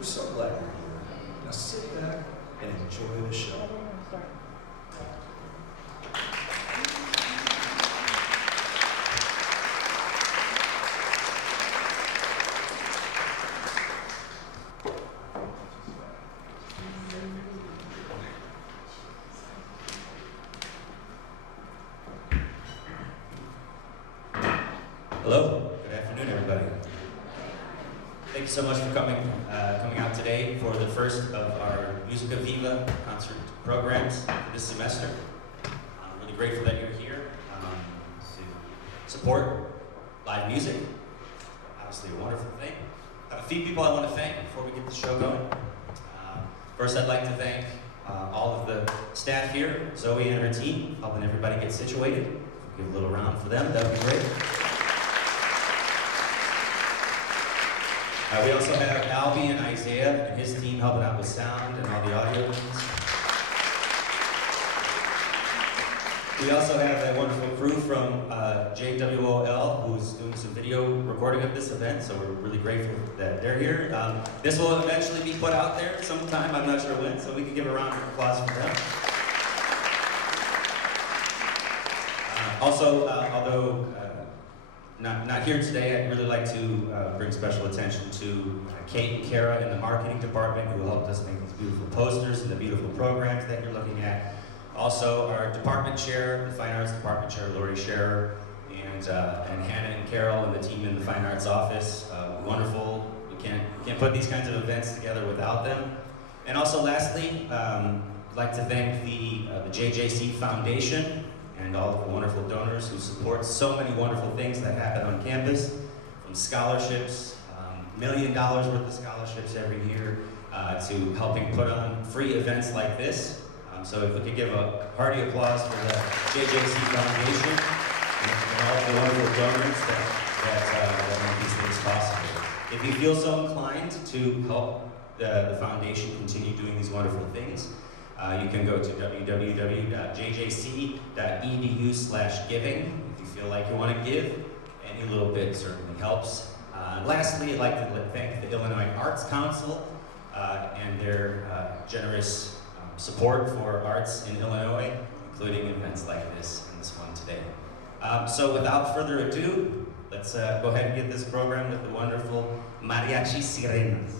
We're so glad you're here. Now sit back and enjoy the show. Hello, good afternoon, everybody. Thank you so much for coming out today for the first of our Musica Viva concert programs for this semester. I'm really grateful that you're here to support live music. Obviously a wonderful thing. I have a few people I want to thank before we get the show going. First, I'd like to thank all of the staff here, Zoe and her team, helping everybody get situated. Give a little round for them, that would be great. We also have Albie and Isaiah and his team helping out with sound and all the audio things. We also have a wonderful crew from JWOL who's doing some video recording of this event, so we're really grateful that they're here. This will eventually be put out there sometime, I'm not sure when, so we can give a round of applause for them. Also, although not here today, I'd really like to bring special attention to Kate and Kara in the marketing department who helped us make these beautiful posters and the beautiful programs that you're looking at. Also, our department chair, the Fine Arts Department Chair, Lori Scherer, and Hannah and Carol and the team in the Fine Arts office. Wonderful. We can't put these kinds of events together without them. And also, lastly, I'd like to thank the JJC Foundation and all of the wonderful donors who support so many wonderful things that happen on campus, from scholarships, $1 million worth of scholarships every year, to helping put on free events like this. So if we could give a hearty applause for the JJC Foundation and all the wonderful donors that make these things possible. If you feel so inclined to help the foundation continue doing these wonderful things, you can go to www.jjc.edu/giving if you feel like you want to give. Any little bit certainly helps. Lastly, I'd like to thank the Illinois Arts Council and their generous support for arts in Illinois, including events like this and this one today. So without further ado, let's go ahead and get this program with the wonderful Mariachi Sirenas.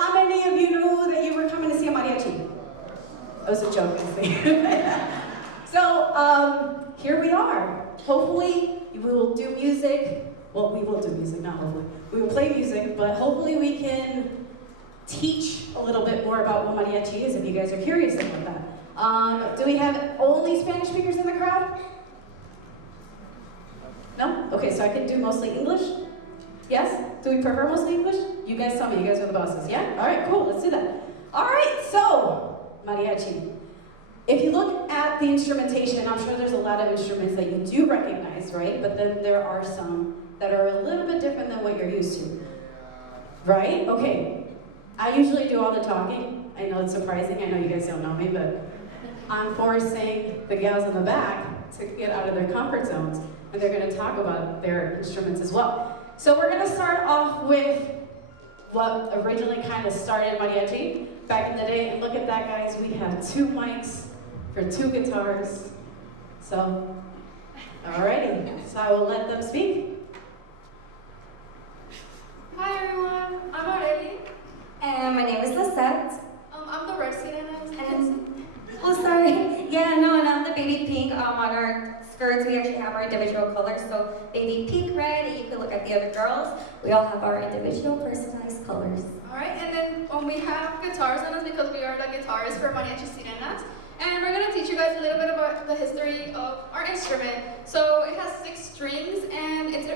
how many of you knew that you were coming to see a mariachi? That was a joke, I think. So, here we are. Hopefully, we will do music. Well, we will do music, not hopefully. We will play music, but hopefully we can teach a little bit more about what mariachi is if you guys are curious about that. Do we have only Spanish speakers in the crowd? No? Okay, so I can do mostly English? Yes? Do we prefer mostly English? You guys tell me, you guys are the bosses, yeah? All right, cool, let's do that. All right, so, mariachi. If you look at the instrumentation, I'm sure there's a lot of instruments that you do recognize, right? But then there are some that are a little bit different than what you're used to. Right? Okay. I usually do all the talking. I know it's surprising. I know you guys don't know me, but I'm forcing the gals in the back to get out of their comfort zones, and they're going to talk about their instruments as well. So we're going to start off with what originally kind of started mariachi back in the day. And look at that, guys. We have 2 mics for 2 guitars. So, alrighty. So I will let them speak. Hi everyone, I'm Aureli. And my name is Lisette. I'm the red Sirenas. And, oh, sorry. Yeah, no, and I'm the baby pink. On our skirts, we actually have our individual colors. So baby pink red, and you can look at the other girls. We all have our individual personalized colors. Alright, and then we have guitars on us because we are the guitarists for Mariachi Sirenas. And we're going to teach you guys a little bit about the history of our instrument. So it has 6 strings, and it's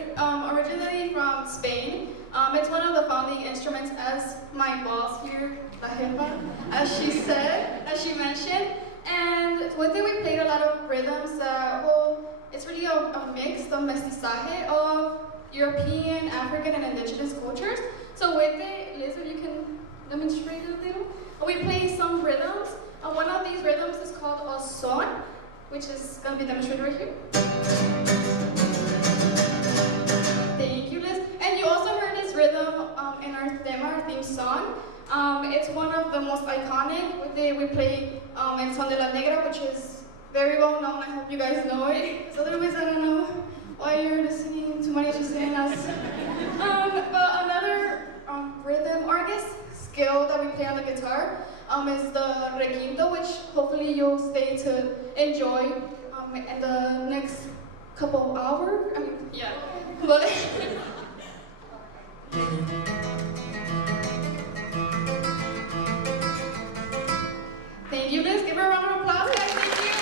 originally from Spain. It's one of the founding instruments, as my boss here, la jefa, as she mentioned. And with it, we played a lot of rhythms that, well, it's really a mix, the mestizaje of European, African, and indigenous cultures. So with it, Liz, if you can demonstrate a little, we play some rhythms. One of these rhythms is called a son, which is going to be demonstrated right here. Thank you, Liz. And you also heard this rhythm in our theme song. It's one of the most iconic. We play El Son de la Negra, which is very well known. I hope you guys know it. So otherwise, I don't know why you're listening to Mariachi Sirenas. But another rhythm or I guess scale that we play on the guitar is the requinto, which hopefully you'll stay to enjoy in the next couple hours. I mean, yeah. But thank you, Liz. Give her a round of applause, guys. Thank you.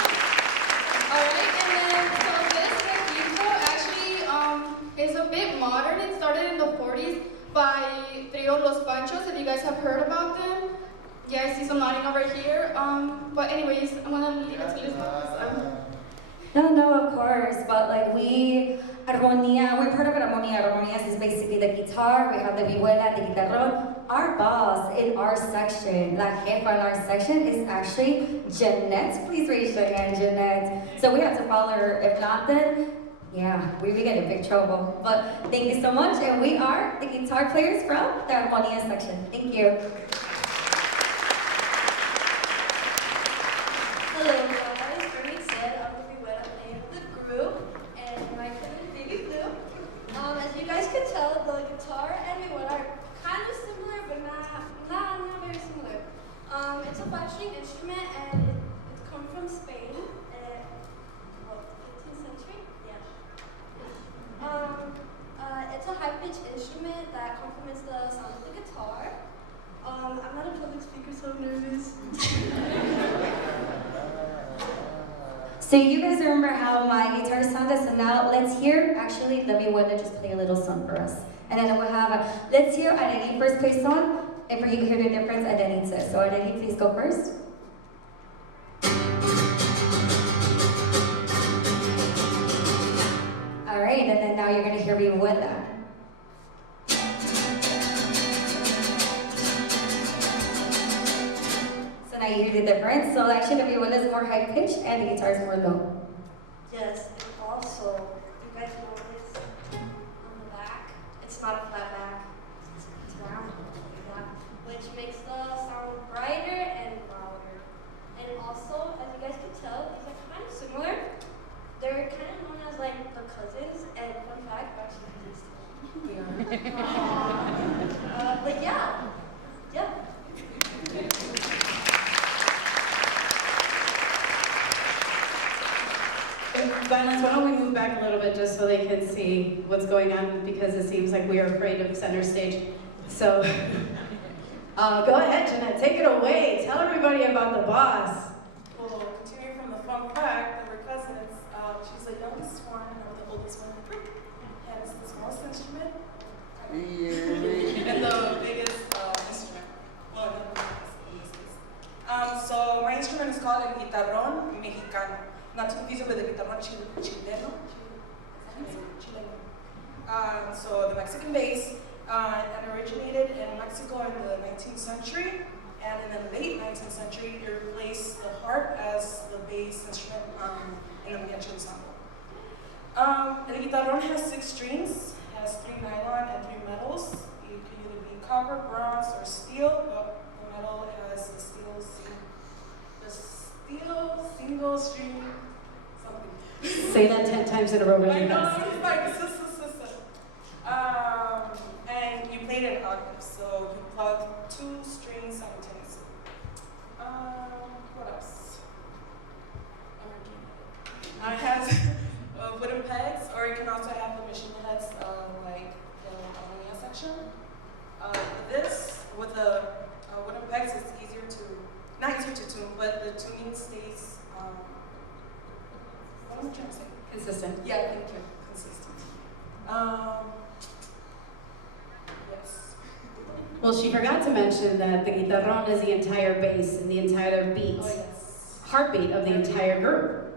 All right, and then so this requinto actually is a bit modern. It started in the 40s by Trio Los Panchos. If you guys have heard about them. Yeah, I see some nodding over here. But anyways, I'm gonna leave it to Liz. No, of course, but like Armonia, we're part of Armonia. Armonia is basically the guitar, we have the vihuela, the guitarrón. Our boss in our section, la jefa in our section is actually Jeanette. Please raise your hand, Jeanette. So we have to follow her. If not, then yeah, we get in big trouble. But thank you so much, and we are the guitar players from the Armonia section. Thank you. Hello guys, Bernie said I'm the vihuela player of the group, and my friend is Baby Blue. As you guys can tell, the guitar and vihuela are kind of similar, but not very similar. It's a 5-string instrument, and it comes from Spain, 18th century. Yeah. It's a high-pitched instrument that complements the sound of the guitar. I'm not a public speaker, so I'm nervous. So you guys remember how my guitar sounded, so now let's hear, actually, the vihuela just play a little song for us. And then we'll have let's hear Areli first play song, and for you to hear the difference, Adelita. So Areli, please go first. All right, and then now you're gonna hear vihuela. Now you hear the difference. So actually the vihuela is more high pitched and the guitar is more low. Yes, and also, you guys notice on the back, it's not a flat back, it's round, which makes the sound brighter and louder. And also, as you guys can tell, these are kind of similar. They're kind of known as like the cousins, and fun fact, we're actually cousins. We are. But yeah. violins, why don't we move back a little bit just so they can see what's going on, because it seems like we are afraid of center stage. So, go ahead, Jeanette, take it away. Tell everybody about the boss. Well, continuing from the fun fact that we're cousins, she's the youngest one or the oldest one in the group. Hence the smallest instrument. And the biggest instrument. Well, not the biggest in this case. So my instrument is called el guitarrón Mexicana. Not to confuse it with the guitarrón chileno. So the Mexican bass, and originated in Mexico in the 19th century, and in the late 19th century, it replaced the harp as the bass instrument in the mariachi ensemble. El guitarrón has 6 strings, has 3 nylon and 3 metals. It could either be copper, bronze, or steel, but the metal has the steel single string something. Say that 10 times in a row really I know, fast. it's like, and you played in octaves, so you plug 2 strings simultaneously. What else? It has wooden pegs, or you can also have the machine heads, like the harmonia section. This, with the wooden pegs, it's easier to, not easier to tune, but the tuning stays, what am I trying to say? Consistent. Yeah, thank you. Consistent. Yes. Well, she forgot to mention that the guitarrón is the entire bass and the entire beat, Oh, yes. heartbeat of the entire group,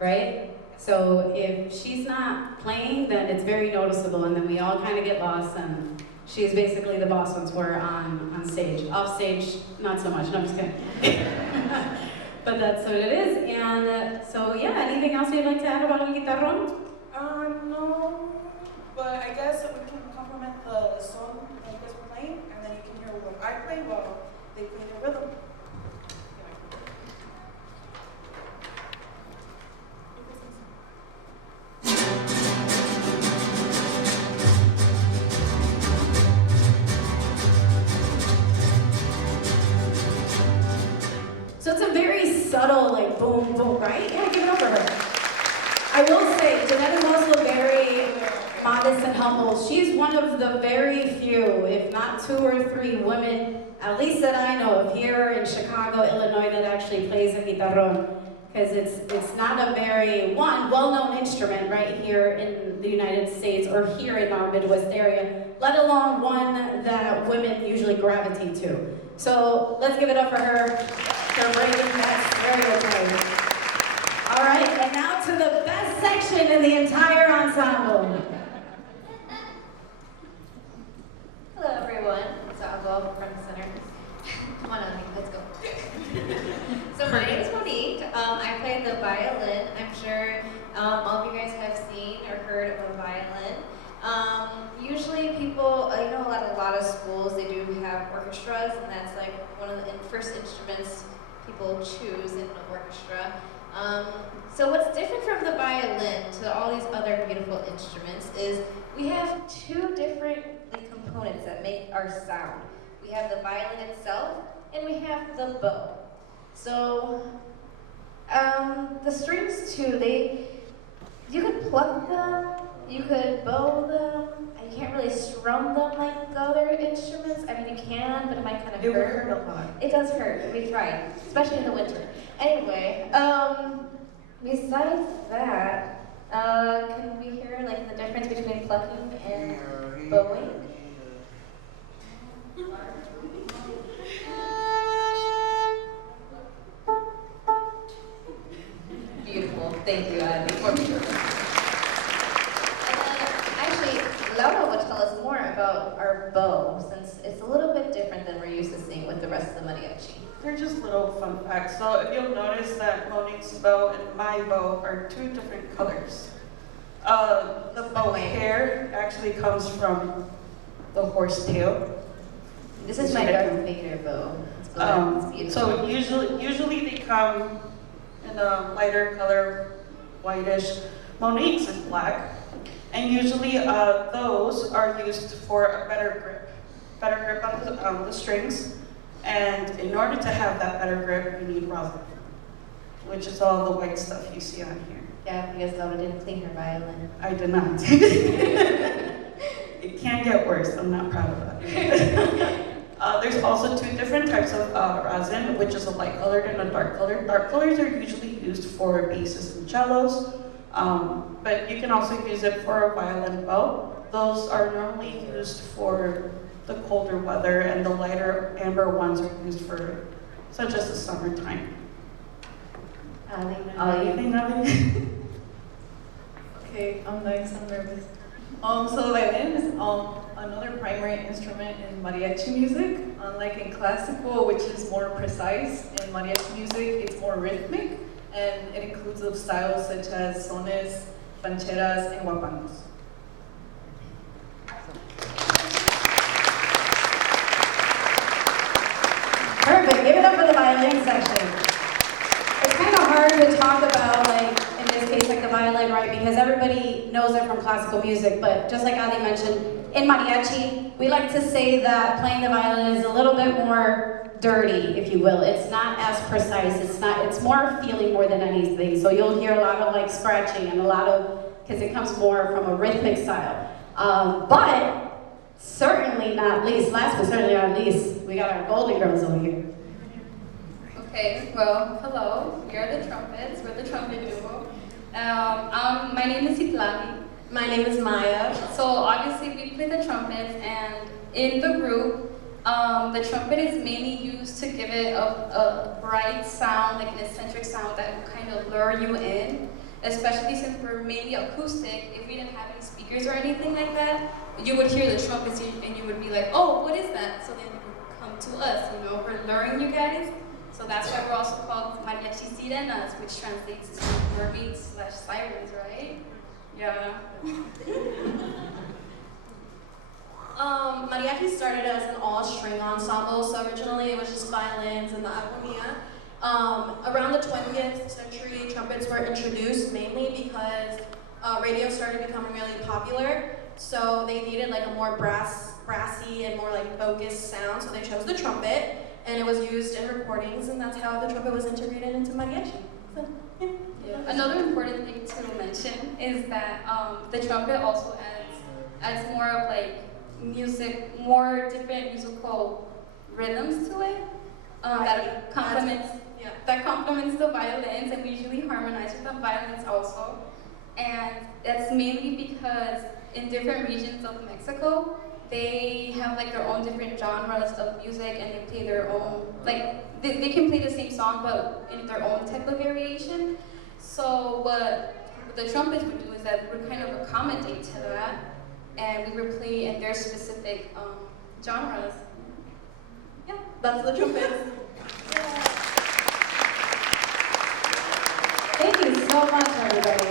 right? So if she's not playing, then it's very noticeable, and then we all kind of get lost, and she's basically the boss once we're on stage. Off stage, not so much. No, I'm just kidding. But that's what it is. And so, yeah, anything else you'd like to add about el guitarrón? No, but I guess we can complement the song that you guys were playing, and then you can hear what I play while they play their rhythm. So it's a very subtle, like, boom, boom, right? Yeah, give it up for her. I will say, Jeanette is also very modest and humble. She's one of the very few, if not 2 or 3 women, at least that I know of here in Chicago, Illinois, that actually plays a guitarrón. Because it's not a very, well-known instrument right here in the United States or here in our Midwest area, let alone one that women usually gravitate to. So let's give it up for her for breaking that stereotype. All right, and now to the best section in the entire ensemble. Hello everyone. So I'll go up front and center. Come on, Annie, let's go. So my name is Monique. I play the violin. I'm sure all of you guys have seen or heard of a violin. Usually people, a lot of schools, they do have orchestras, and that's like one of the first instruments people choose in an orchestra. So what's different from the violin to all these other beautiful instruments is we have 2 different components that make our sound. We have the violin itself, and we have the bow. So the strings too, you could pluck them, you could bow them, and you can't really strum them like the other instruments. I mean, you can, but it might kind of hurt. It would hurt a lot. It does hurt. We tried, especially in the winter. Anyway, besides that, can we hear like the difference between plucking and bowing? Beautiful. Thank you, Andy. And then, actually, Laura will tell us more about our bow, since it's a little bit different than we're used to seeing with the rest of the mariachi. They're just little fun facts. So if you'll notice that Monique's bow and my bow are 2 different colors. The bow hair actually comes from the horse tail. This is my Darth Vader bow. It's black. It's beautiful. So usually they come in a lighter color, whitish. Monique's is black, and usually those are used for a better grip on the strings. And in order to have that better grip, you need rosin, which is all the white stuff you see on here. Yeah, because Laura didn't clean her violin. I did not. It can get worse. I'm not proud of that. There's also two different types of resin, which is a light colored and a dark colored. Dark colors are usually used for basses and cellos, but you can also use it for a violin bow. Those are normally used for the colder weather, and the lighter amber ones are used for, such as the summertime. Anything, Ali? Okay, I'm next. I'm nervous. So the violin is another primary instrument in mariachi music. Unlike in classical, which is more precise, in mariachi music it's more rhythmic, and it includes of styles such as sones, rancheras, and guapangos. Perfect. Give it up for the violin section. It's kind of hard to talk about, like, in this case, like the violin, right? Because everybody knows it from classical music, but just like Ali mentioned, in mariachi, we like to say that playing the violin is a little bit more dirty, if you will. It's not as precise. It's more feeling more than anything. So you'll hear a lot of like scratching and a lot of, because it comes more from a rhythmic style. But certainly not least, last but certainly not least, we got our golden girls over here. Okay, well, hello. We are the trumpets. We're the trumpet duo. My name is Itlali. My name is Maya. So obviously we play the trumpets, and in the group, the trumpet is mainly used to give it a bright sound, like an eccentric sound that will kind of lure you in, especially since we're mainly acoustic. If we didn't have any speakers or anything like that, you would hear the trumpets and you would be like, oh, what is that? So then you would come to us, you know, we're luring you guys. So that's why we're also called Mariachi Sirenas, which translates to mermaids/sirens, right? Yeah. Mariachi started as an all-string ensemble, so originally it was just violins and the armonía. Around the 20th century, trumpets were introduced mainly because radio started becoming really popular, so they needed like a more brassy and more like focused sound, so they chose the trumpet, and it was used in recordings, and that's how the trumpet was integrated into mariachi. So, yeah. Another important thing to mention is that the trumpet also adds more of like music, more different musical rhythms to it that complements the violins, and we usually harmonize with the violins also. And that's mainly because in different regions of Mexico, they have like their own different genres of music, and they play their own, like they can play the same song but in their own type of variation. So what the trumpets would do is that we kind of accommodate to that, and we would play in their specific genres. Yeah, that's the trumpets. Thank you so much, everybody.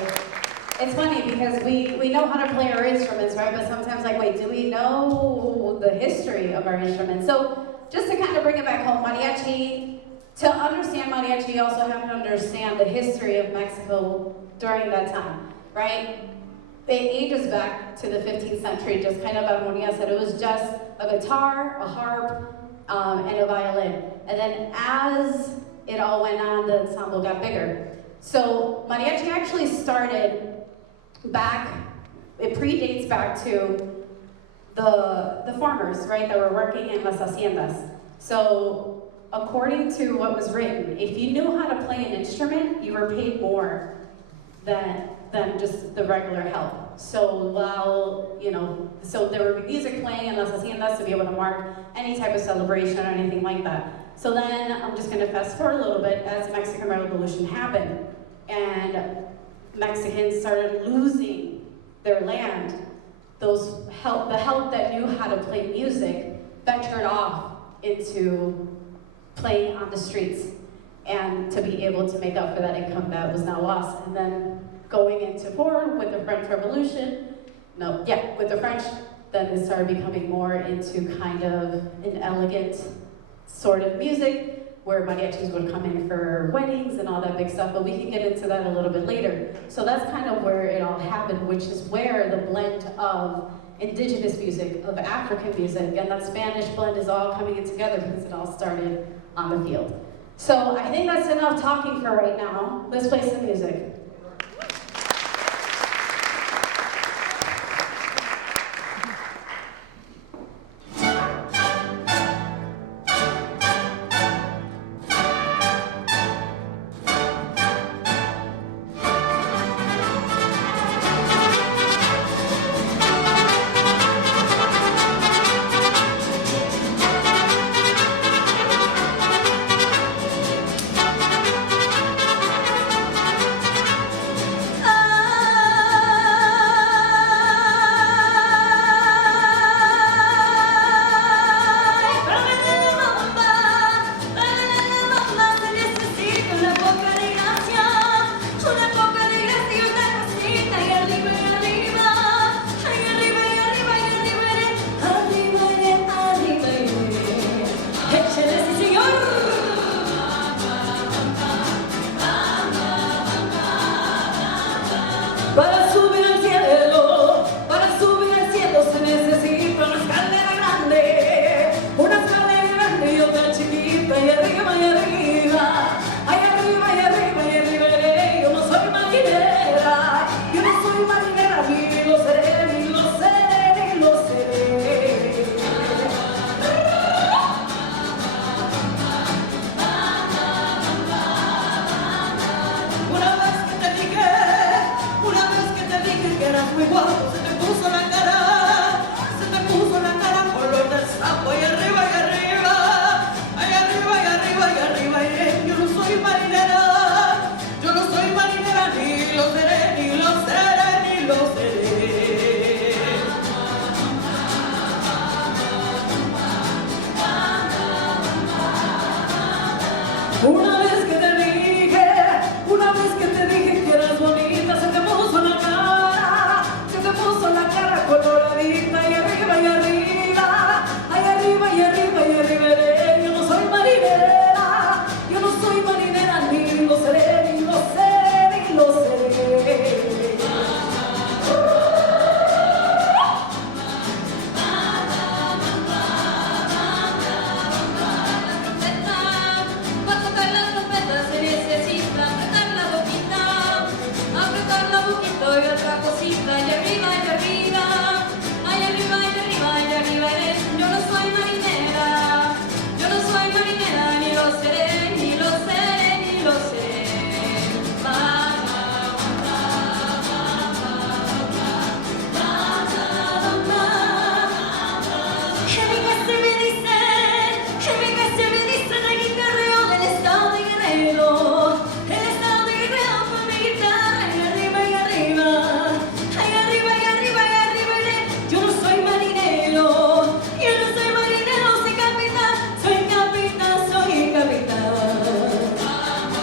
It's funny because we know how to play our instruments, right? But sometimes, like, wait, do we know the history of our instruments? So just to kind of bring it back home, mariachi, to understand mariachi, you also have to understand the history of Mexico during that time, right? It ages back to the 15th century, just kind of Armonía said. It was just a guitar, a harp, and a violin. And then as it all went on, the ensemble got bigger. So mariachi actually started back, it predates back to the farmers, right, that were working in las haciendas. So according to what was written, if you knew how to play an instrument, you were paid more than just the regular help. So while, you know, so there would be music playing in las haciendas to be able to mark any type of celebration or anything like that. So then I'm just gonna fast forward a little bit as the Mexican Revolution happened, and Mexicans started losing their land. The help that knew how to play music ventured off into playing on the streets, and to be able to make up for that income that was now lost. And then going into forward with the French Revolution, with the French, then it started becoming more into kind of an elegant sort of music, where mariachis would come in for weddings and all that big stuff, but we can get into that a little bit later. So that's kind of where it all happened, which is where the blend of indigenous music, of African music, and that Spanish blend is all coming in together because it all started on the field. So I think that's enough talking for right now. Let's play some music. Una vez que te dije que eras bonita, se te puso la cara coloradita y arriba y arriba, ay arriba y arriba y arriba. Yo no soy marinera, ni lo seré, ni lo seré, ni lo seré. Y otra cosita, y arriba, y arriba, ay arriba, y arriba, y arriba, yo no soy marinera, ni lo seré, ni lo seré, ni lo seré. En mi casa me dicen, aquí perreo del estado de Guerrero, el estado de Guerrero con mi guitarra, y arriba, y arriba. Ay, arriba, y arriba, y arriba, yo no soy marinero, soy capitán, soy capitán.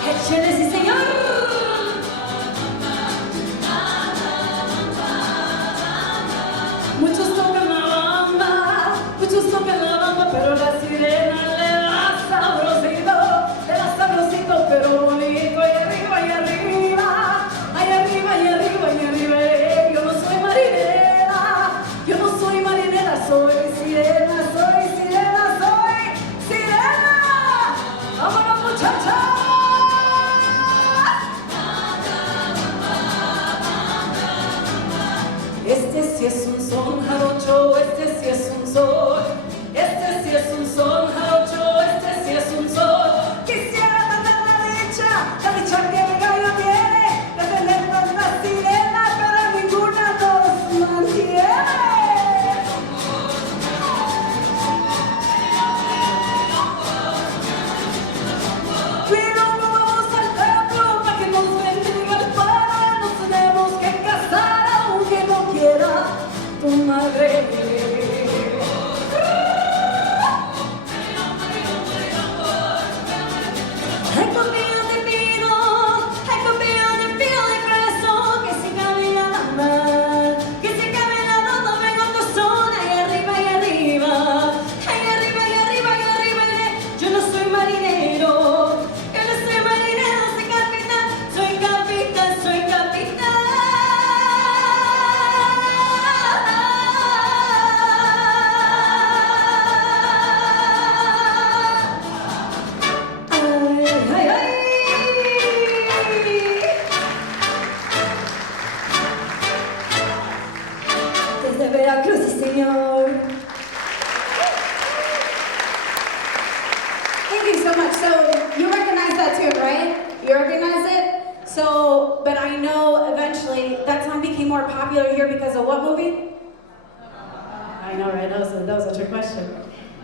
Échale, sí, señor. Muchos tocan la bamba, pero la sirena le da sabrosito, pero bonito, y arriba, y arriba, ay, arriba, y arriba, y arriba. Yo no soy marinera, soy sirena, vámonos muchachas. Este sí es un son jarocho, este sí es un son jarocho, este sí es un son. Quisiera tener la dicha que el gallo tiene, de tener tanta sirena, pero ninguna nos mantiene. Pero no vamos al templo para que nos bendiga el Padre, nos tenemos que casar aunque no quiera tu madre. Ay, conmigo te pido de corazón que se cabe la bamba, vengo a tu zona, y arriba, y arriba, ay, arriba, y arriba, y arriba. Yo no soy marinero, soy capitán, soy capitán. Ay, ay, ay. Desde Veracruz, sí, señor. Thank you so much. So you recognize that tune, right? You recognize it? So, but I know eventually that song became more popular here because of what movie? I know, right? That was a trick question.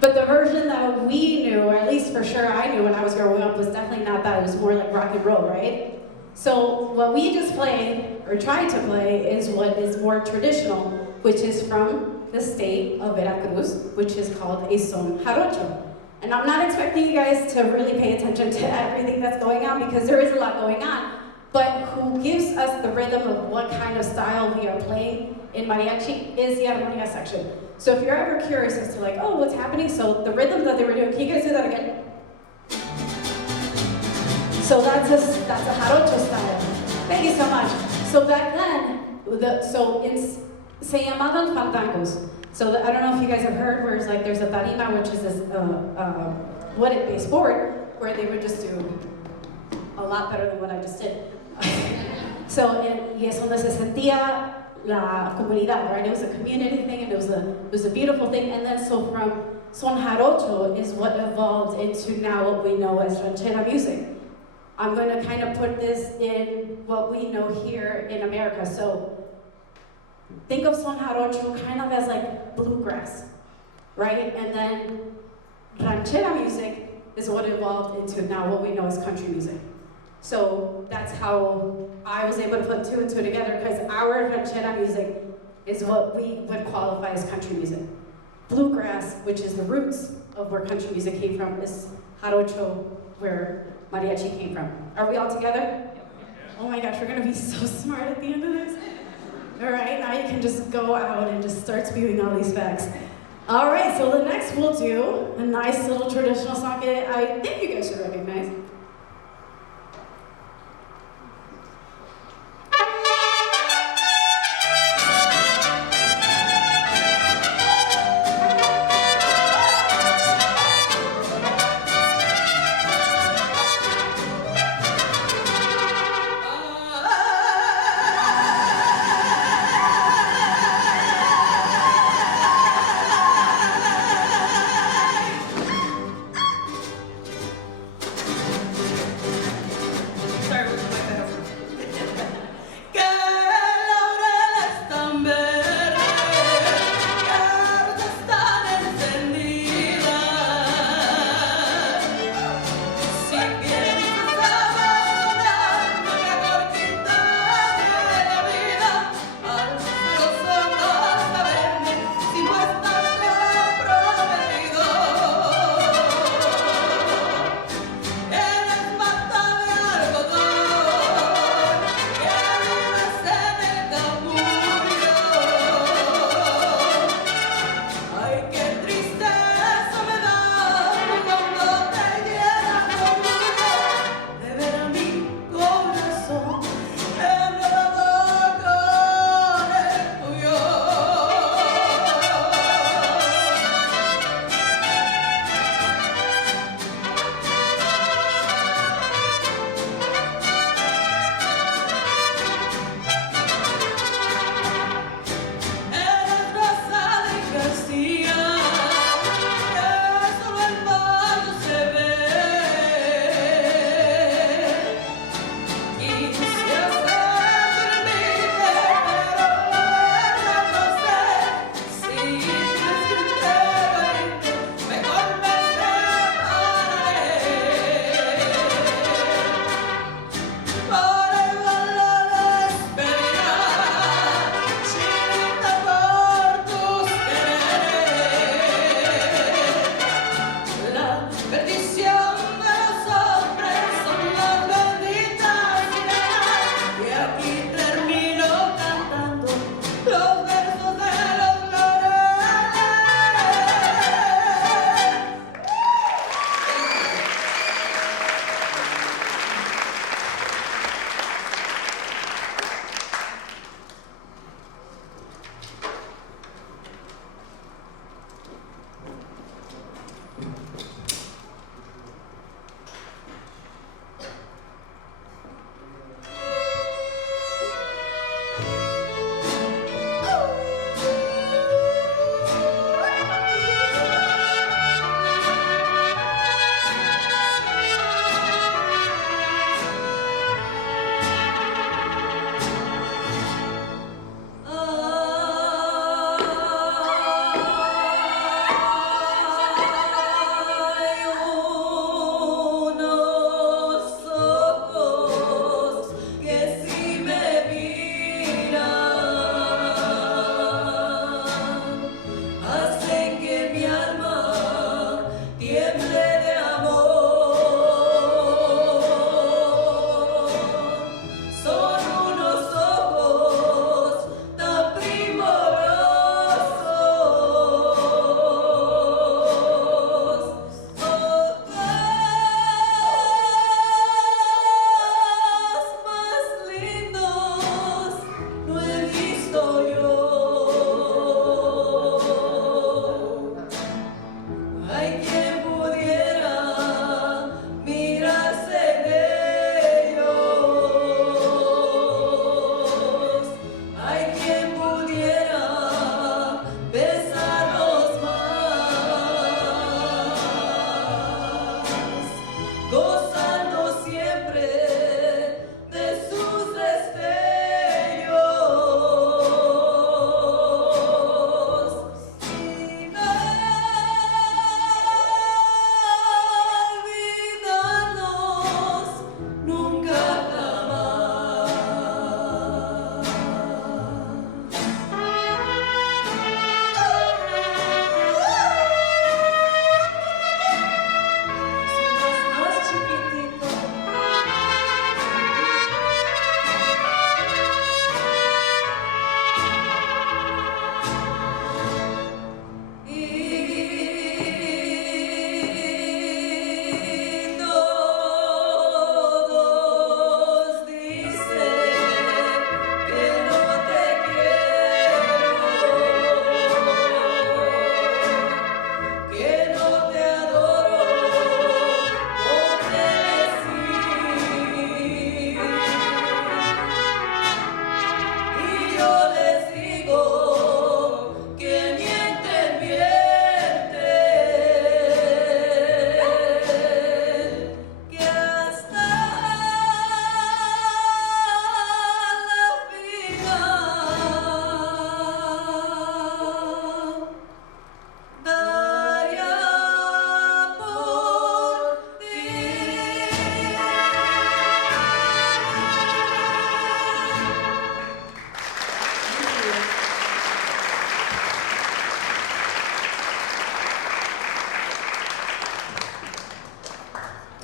But the version that we knew, or at least for sure I knew when I was growing up, was definitely not that. It was more like rock and roll, right? So what we just played, or tried to play, is what is more traditional, which is from the state of Veracruz, which is called a son jarocho. And I'm not expecting you guys to really pay attention to everything that's going on, because there is a lot going on, but who gives us the rhythm of what kind of style we are playing in mariachi is the armonía section. So if you're ever curious as to like, oh, what's happening? So the rhythm that they were doing, can you guys do that again? So that's a jarocho style. Thank you so much. So back then, se llamaban fandangos. So I don't know if you guys have heard where it's like there's a tarima, which is this wooded-based board, where they would just do a lot better than what I just did. Y es donde se sentía la comunidad, right? It was a community thing, and it was a beautiful thing. And then so from son jarocho is what evolved into now what we know as ranchera music. I'm going to kind of put this in what we know here in America. So think of son jarocho kind of as like bluegrass, right? And then ranchera music is what evolved into now what we know as country music. So that's how I was able to put two and two together, because our ranchera music is what we would qualify as country music. Bluegrass, which is the roots of where country music came from is jarocho, where mariachi came from. Are we all together? Oh my gosh, we're gonna be so smart at the end of this. All right, now you can just go out and just start spewing all these facts. All right, so the next we'll do a nice little traditional song that I think you guys should recognize.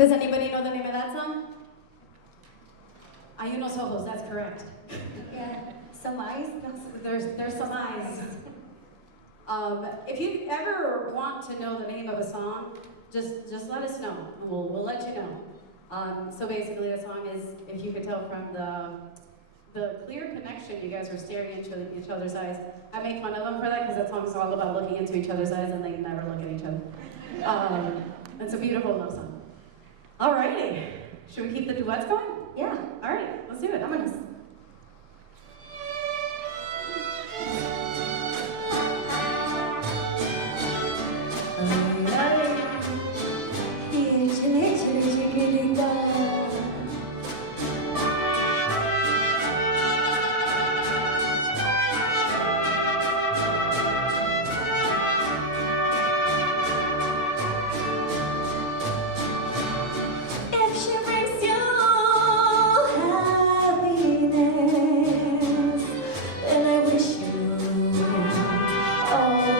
Does anybody know the name of that song? Hay unos ojos, that's correct. Yeah, some eyes. There's some eyes. If you ever want to know the name of a song, just let us know. We'll let you know. So basically, the song is, if you could tell from the clear connection, you guys are staring into each other's eyes. I make fun of them for that because that song is all about looking into each other's eyes and they never look at each other. It's a beautiful love song. Alrighty, should we keep the duets going? Yeah. All right, let's do it. Vámonos. If she brings you happiness, then I wish you all the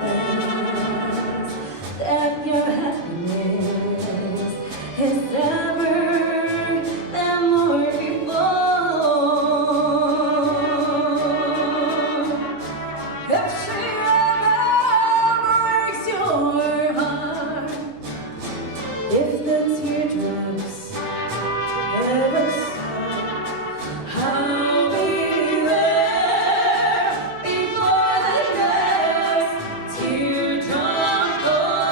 best. That your happiness is ever than more before. If she ever breaks your heart, if the teardrops ever start, I'll be there before the next teardrop falls.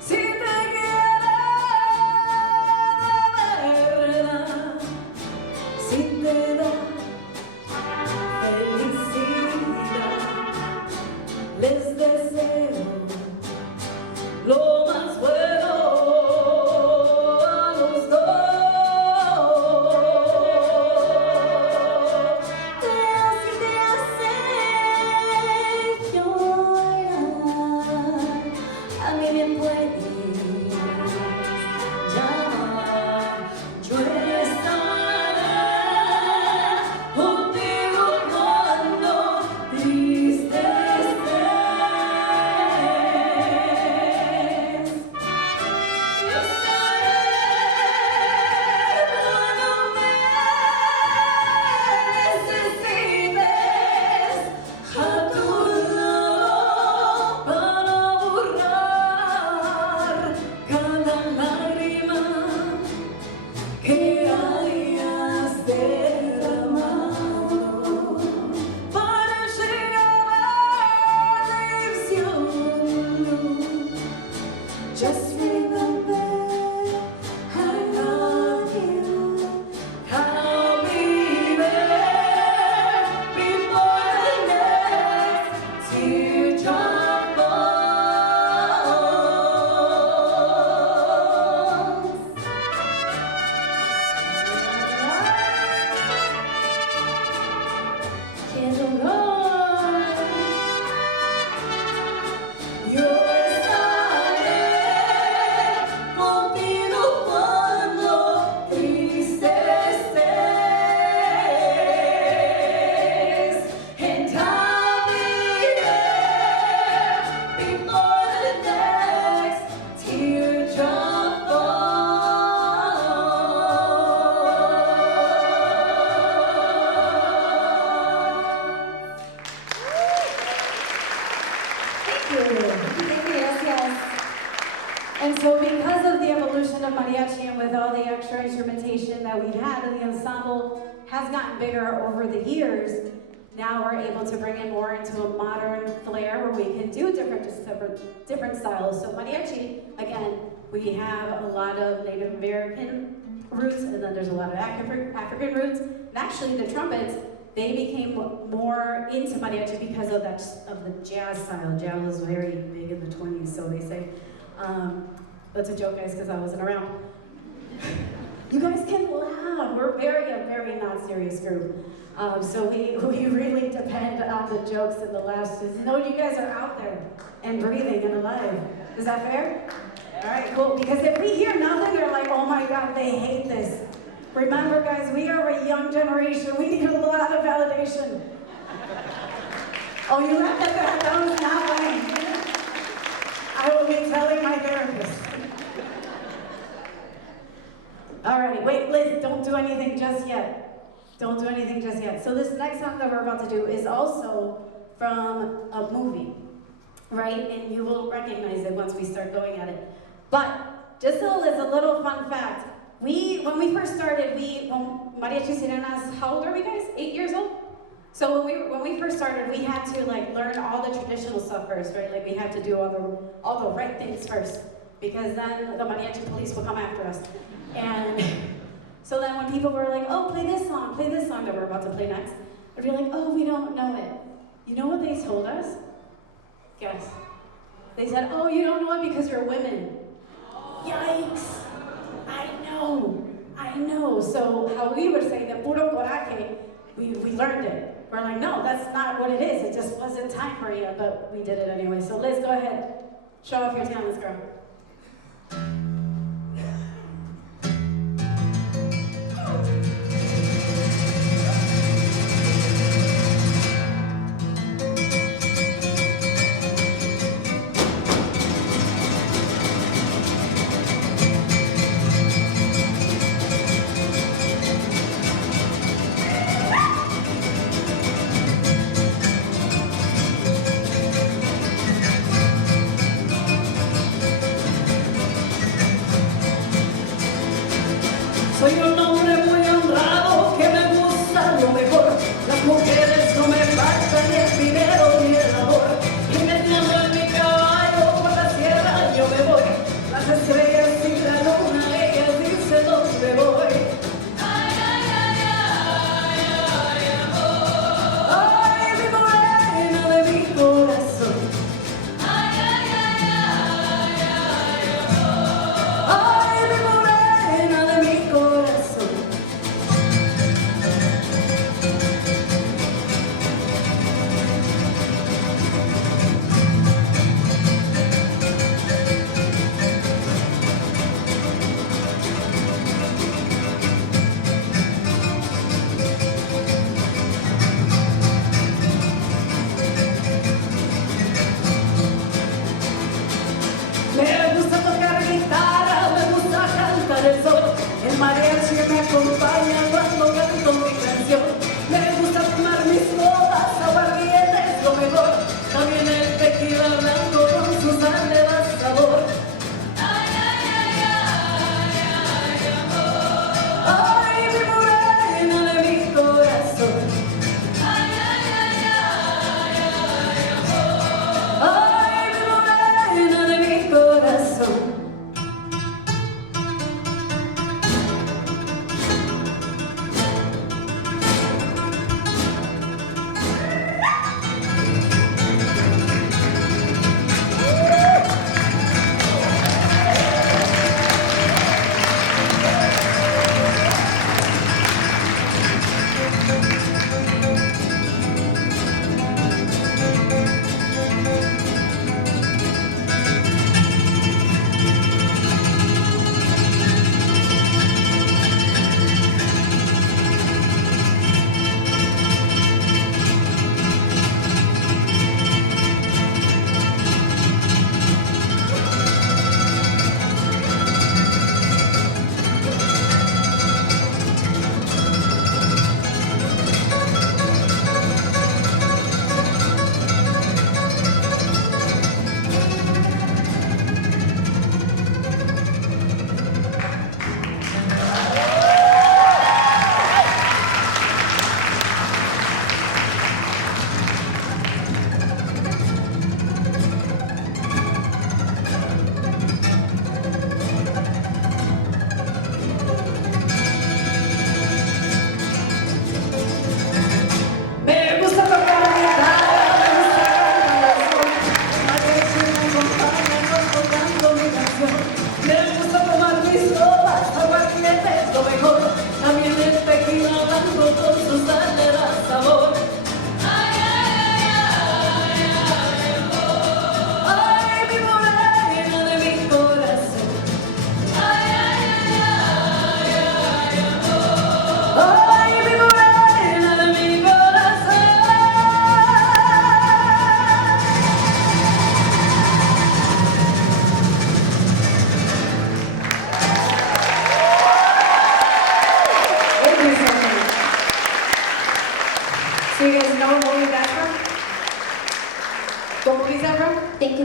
Si te quiere de verdad, si te da felicidad, les deseo lo más bueno a los dos. Pero si te hace llorar, a mí me puedes llamar. Yo estaré contigo cuando triste estés. Yo estaré cuando me necesites a tu lado para borrar cada lágrima que hayas derramado. Para llegar a la dirección. Just remember, I love you. I'll be there before the next teardrop falls. Quiero yo estaré contigo cuando triste estés. And I'll be there before the next teardrop Thank you, yes. And so because of the evolution of mariachi and with all the extra instrumentation that we've had, and the ensemble has gotten bigger over the years, now we're able to bring it more into a modern flair where we can do different styles. So mariachi, again, we have a lot of Native American roots, and then there's a lot of African roots. And actually the trumpets, they became more into mariachi because of the jazz style. Jazz was very big in the 20s, so they say. That's a joke, guys, because I wasn't around. You guys can laugh. We're a very not serious group. So we really depend on the jokes and the laughs. Just know you guys are out there and breathing and alive. Is that fair? All right, cool. Because if we hear nothing, they're like, oh my God, they hate this. Remember, guys, we are a young generation. We need a lot of validation. Oh, you laughed at that? That was not funny. yet. So this next song that we're about to do is also from a movie, right? And you will recognize it once we start going at it. But just as a little fun fact, when we first started, Mariachi Sirenas, how old are we guys? 8 years old? So when we first started, we had to like learn all the traditional stuff first, right? Like we had to do all the right things first, because then the mariachi police will come after us. And so then when people were like, oh, play this song that we're about to play next, I'd be like, oh, we don't know it. You know what they told us? Guess. They said, oh, you don't know it because you're women. Yikes. I know. So how we would say that puro coraje, we learned it. We're like, no, that's not what it is. It just wasn't time for you, but we did it anyway. So Liz, go ahead. Show off your talents, girl.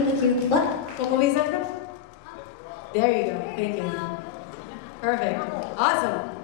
thank you. What? ¿Cómo dice esto? There you go. Thank you. Perfect. Awesome.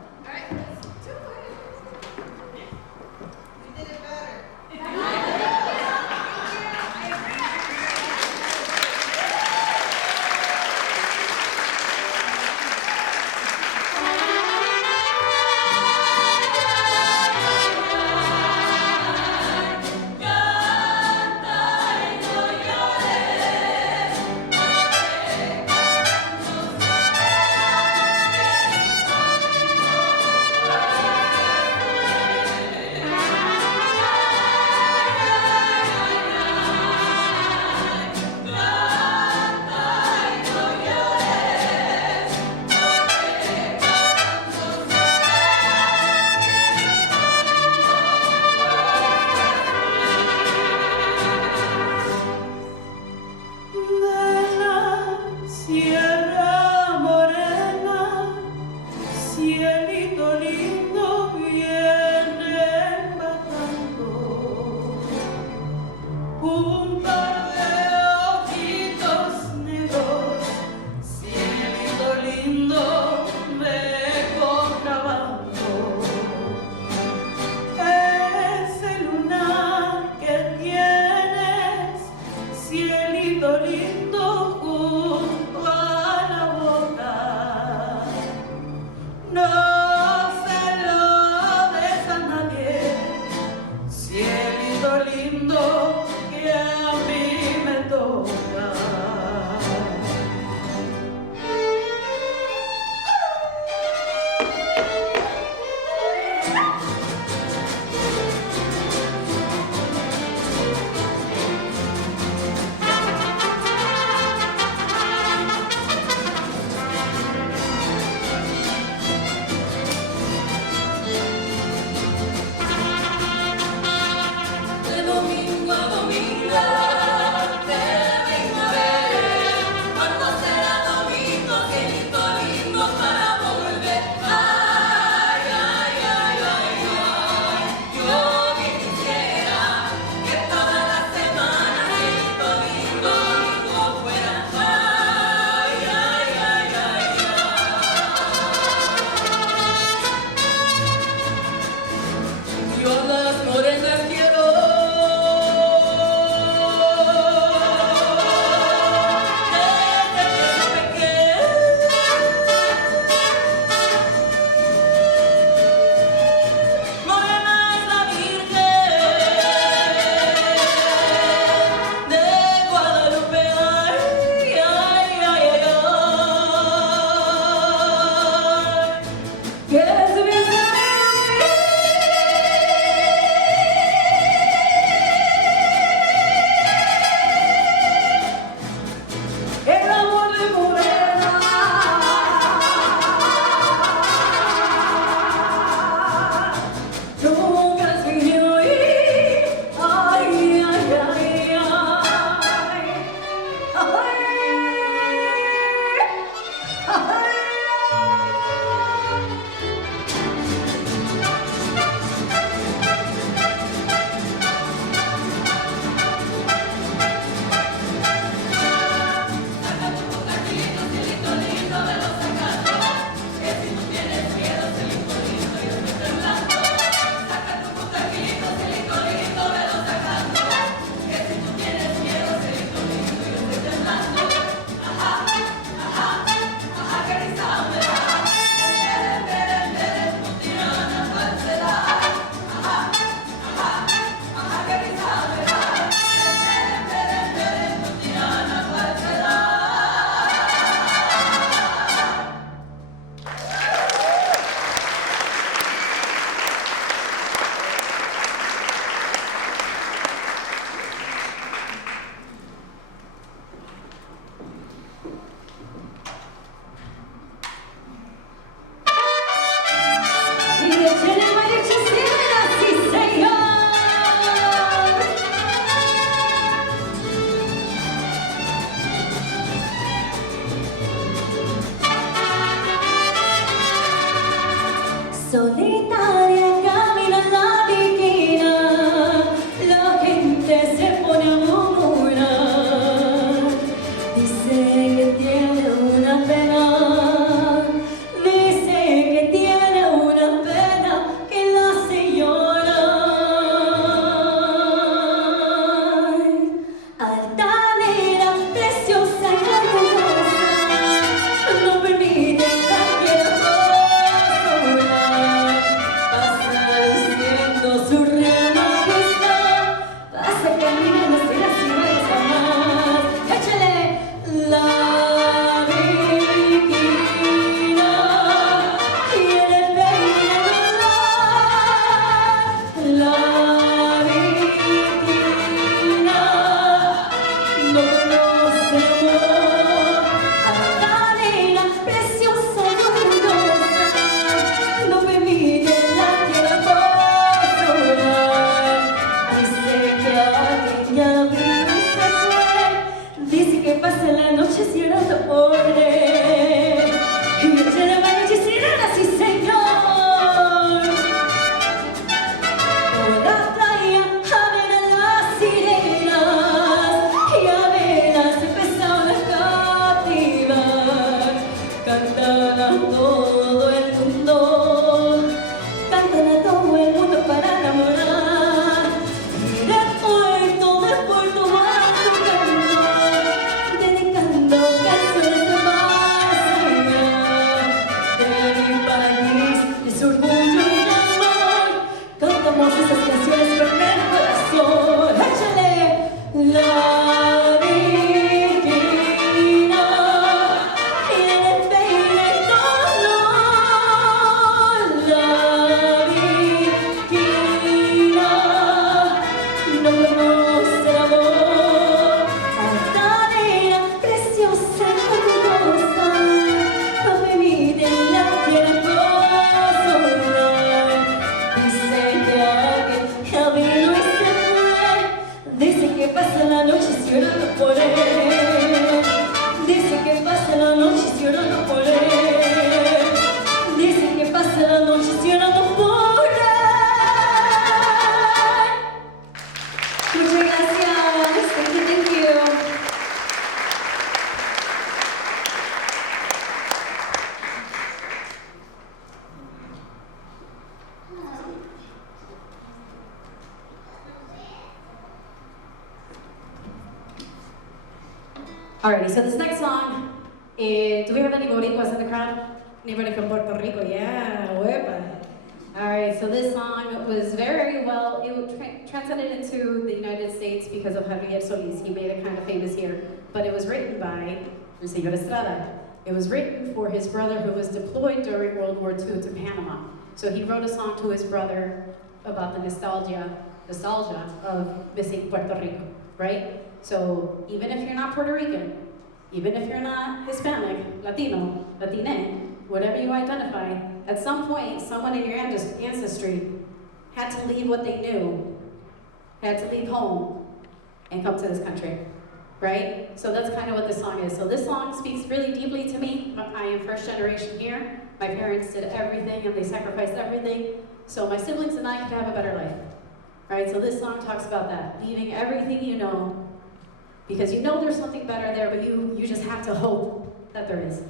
Alrighty, so this next song, do we have any Boricuas in the crowd? Anybody from Puerto Rico? Yeah, huepa. Alright, so this song was very well, it transcended into the United States because of Javier Solis. He made it kind of famous here. But it was written by el señor Estrada. It was written for his brother who was deployed during World War II to Panama. So he wrote a song to his brother about the nostalgia of missing Puerto Rico, right? So even if you're not Puerto Rican, even if you're not Hispanic, Latino, Latine, whatever you identify, at some point, someone in your ancestry had to leave what they knew, had to leave home, and come to this country, right? So that's kind of what this song is. So this song speaks really deeply to me. I am first generation here. My parents did everything, and they sacrificed everything, so my siblings and I could have a better life, right? So this song talks about that, leaving everything you know, because you know there's something better there, but you just have to hope that there is.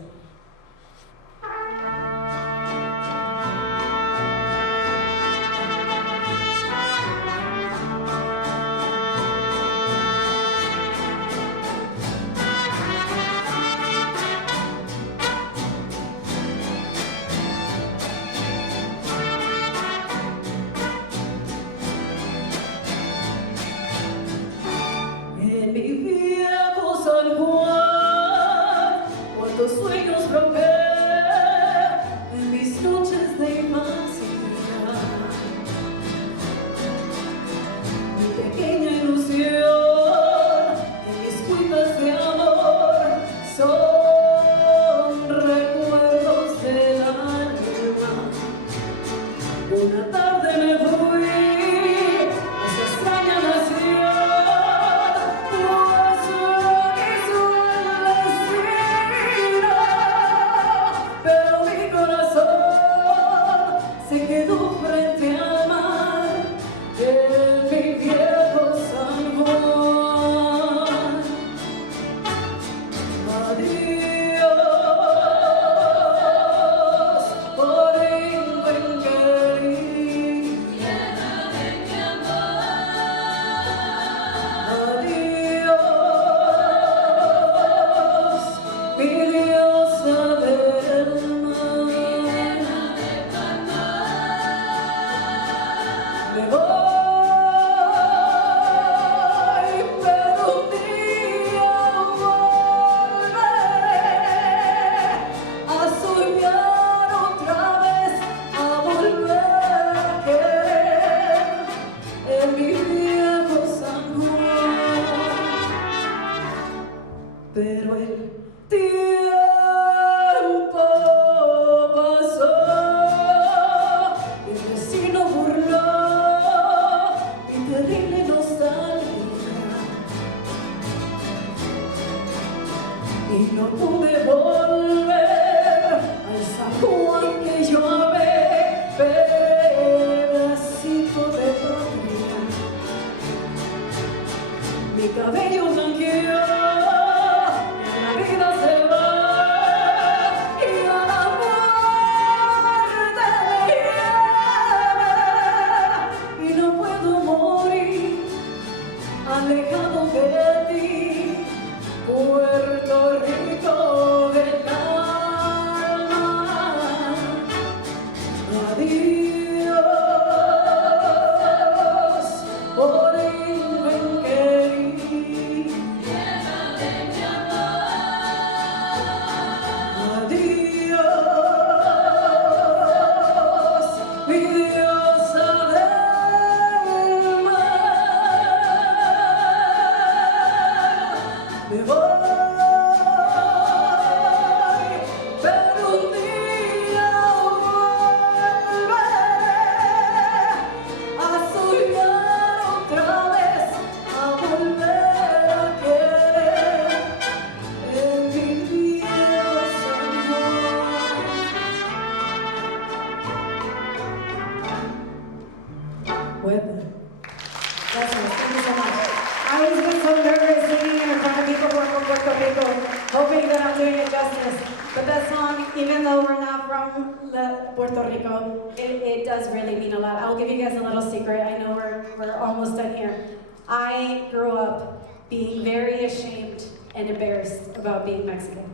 Puerto Rico, it does really mean a lot. I'll give you guys a little secret. I know we're almost done here. I grew up being very ashamed and embarrassed about being Mexican.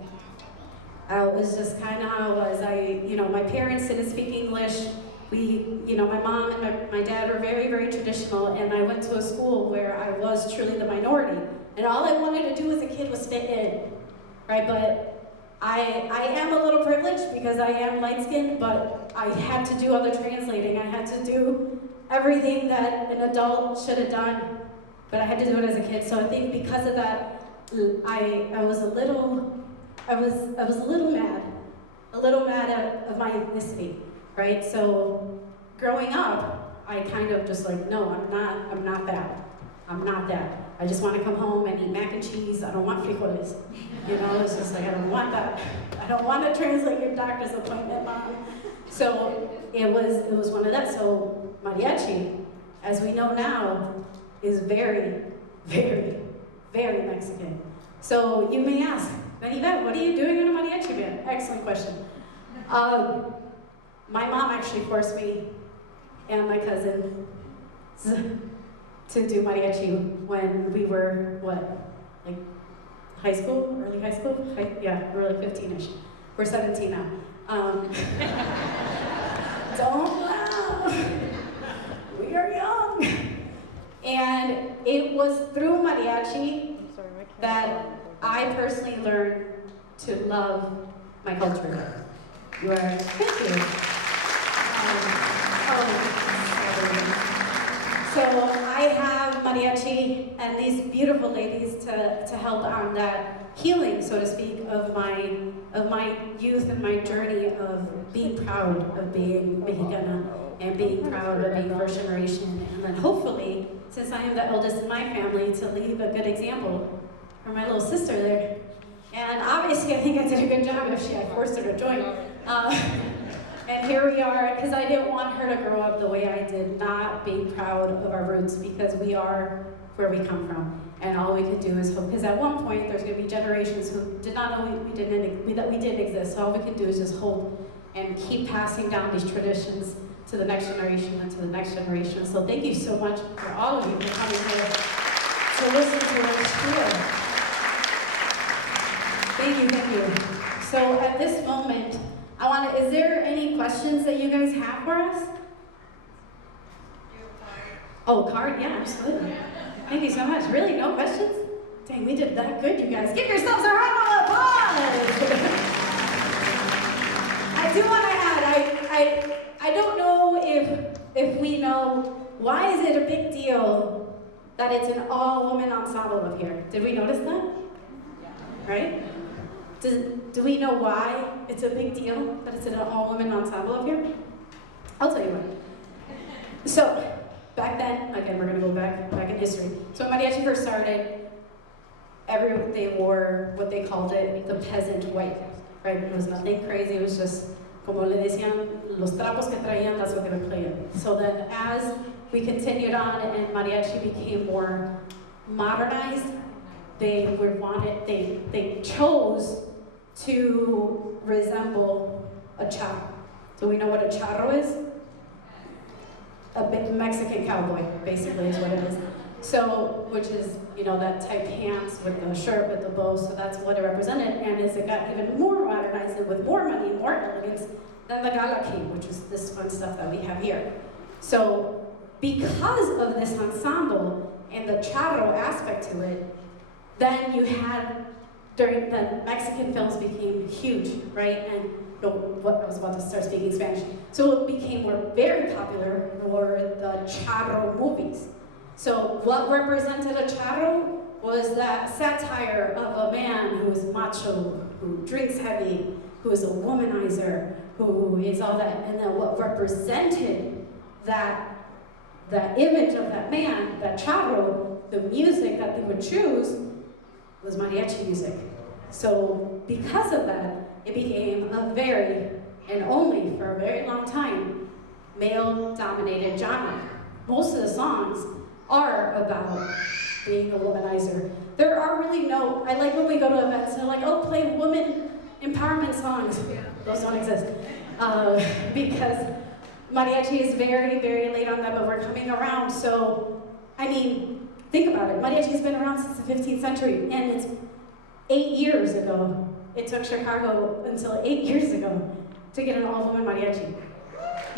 It was just kind of how it was. My parents didn't speak English. My mom and my dad were very, very traditional, and I went to a school where I was truly the minority. And all I wanted to do as a kid was fit in, right? But I am a little privileged because I am light-skinned, but I had to do all the translating. I had to do everything that an adult should have done, but I had to do it as a kid. So I think because of that, I was a little mad of my ethnicity, right? So growing up, I kind of just like, no, I'm not that. I just want to come home and eat mac and cheese. I don't want frijoles. It's just like, I don't want that. I don't want to translate your doctor's appointment, Mom. So it was one of that. So mariachi, as we know now, is very, very, very Mexican. So you may ask, Ibet, what are you doing in a mariachi band? Excellent question. My mom actually forced me and my cousin to do mariachi when we were, like high school, early high school? Yeah, we were like 15-ish. We're 17 now. Don't laugh. We are young. And it was through mariachi that I personally learned to love my culture. You are, thank you. So I have mariachi and these beautiful ladies to help on that healing, so to speak, of my youth and my journey of being proud of being Mexicana and being proud of being first generation, and then hopefully, since I am the eldest in my family, to leave a good example for my little sister there. And obviously, I think I did a good job if I forced her to join. And here we are, because I didn't want her to grow up the way I did, not being proud of our roots, because we are where we come from. And all we can do is hope, because at one point, there's going to be generations who did not know that we didn't exist. So all we can do is just hope and keep passing down these traditions to the next generation and to the next generation. So thank you so much for all of you for coming here to listen to our spiel. Thank you. So at this moment, is there any questions that you guys have for us? Oh, card? Yeah, absolutely. Thank you so much. Really, no questions? Dang, we did that good, you guys. Give yourselves a round of applause! I do want to add, I don't know if we know, why is it a big deal that it's an all-woman ensemble up here? Did we notice that? Right? Do we know why it's a big deal that it's an all-woman ensemble up here? I'll tell you why. So, back then, again, we're going to go back in history. So when mariachi first started, they wore what they called it the peasant white, right? It was nothing crazy, it was just, como le decían, los trapos que traían, that's what they were playing. So then as we continued on and mariachi became more modernized, they chose to resemble a charro. Do we know what a charro is? A bit Mexican cowboy, basically, is what it is. So, which is, that tight pants with the shirt with the bow, so that's what it represented. And as it got even more modernized and with more money, more elegance, then the gala came, which was this fun stuff that we have here. So, because of this ensemble and the charro aspect to it, then you had, during the Mexican films became huge, right? And I was about to start speaking Spanish. So very popular were the charro movies. So what represented a charro was that satire of a man who is macho, who drinks heavy, who is a womanizer, who is all that. And then what represented that image of that man, that charro, the music that they would choose was mariachi music. So because of that, it became a very, and only for a very long time, male-dominated genre. Most of the songs are about being a womanizer. There are really I like when we go to events, they're like, oh, play women empowerment songs. Those don't exist. Because mariachi is very, very late on that, but we're coming around. So, think about it. Mariachi has been around since the 15th century, and 8 years ago. It took Chicago until 8 years ago to get an all-woman mariachi.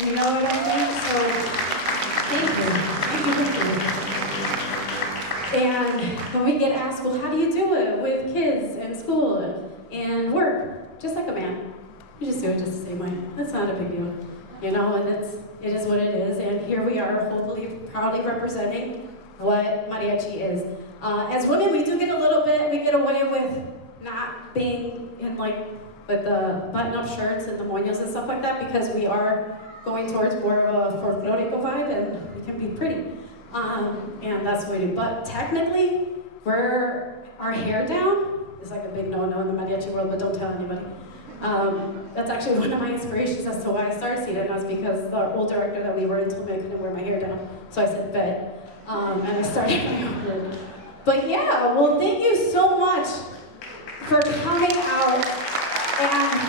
You know what I mean? So, thank you. And when we get asked, well, how do you do it with kids and school and work? Just like a man. You just do it just the same way. That's not a big deal. You know, and it is what it is. And here we are, hopefully, proudly representing what mariachi is. As women, we do get a little bit, we get away with not being in like, with the button-up shirts and the moños and stuff like that, because we are going towards more of a folkloric vibe, and we can be pretty. And that's what we do. But technically, our hair down is like a big no-no in the mariachi world, but don't tell anybody. That's actually one of my inspirations as to why I started Sirenas, because the old director that we were in told me I couldn't wear my hair down. So I said, bet. And I started my own group. But yeah, well, thank you so much for coming out. And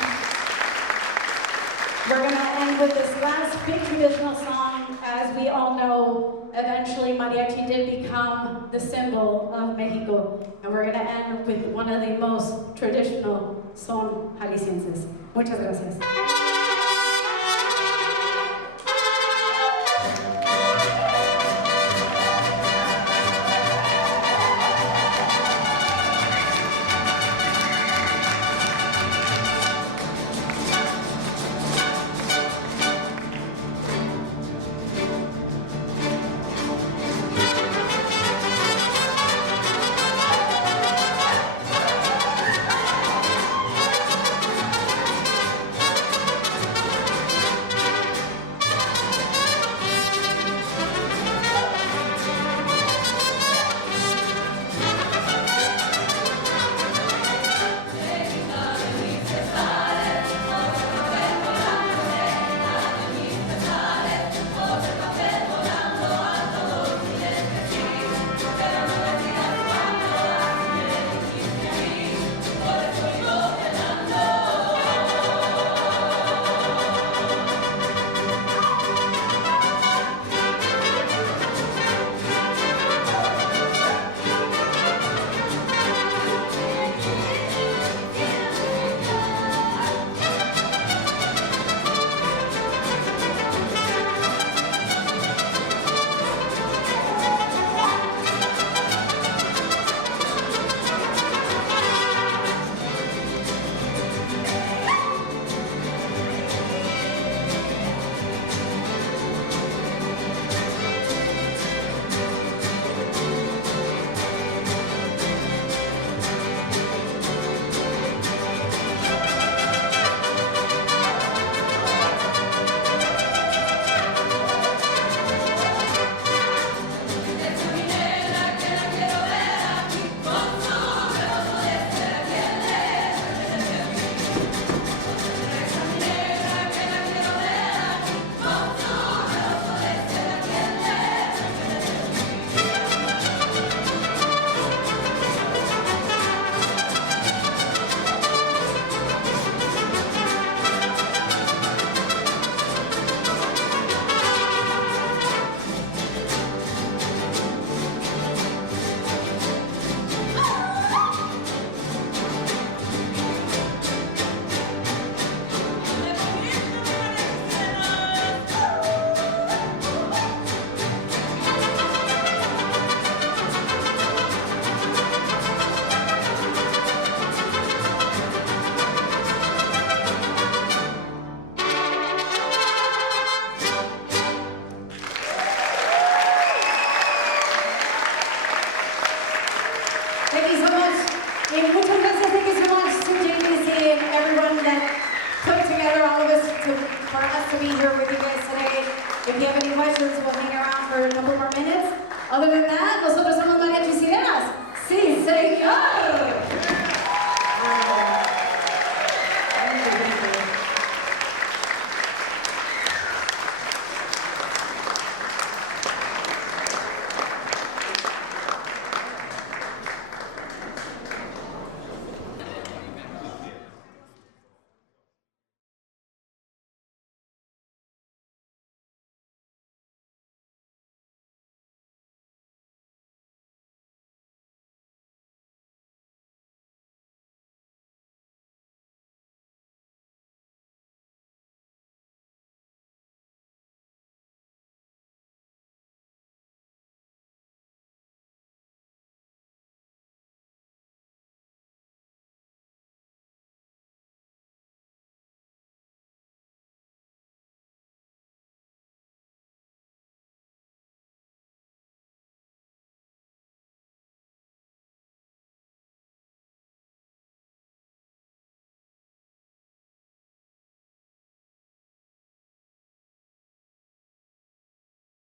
we're going to end with this last big traditional song. As we all know, eventually mariachi did become the symbol of Mexico. And we're going to end with one of the most traditional son jaliscienses. Muchas gracias.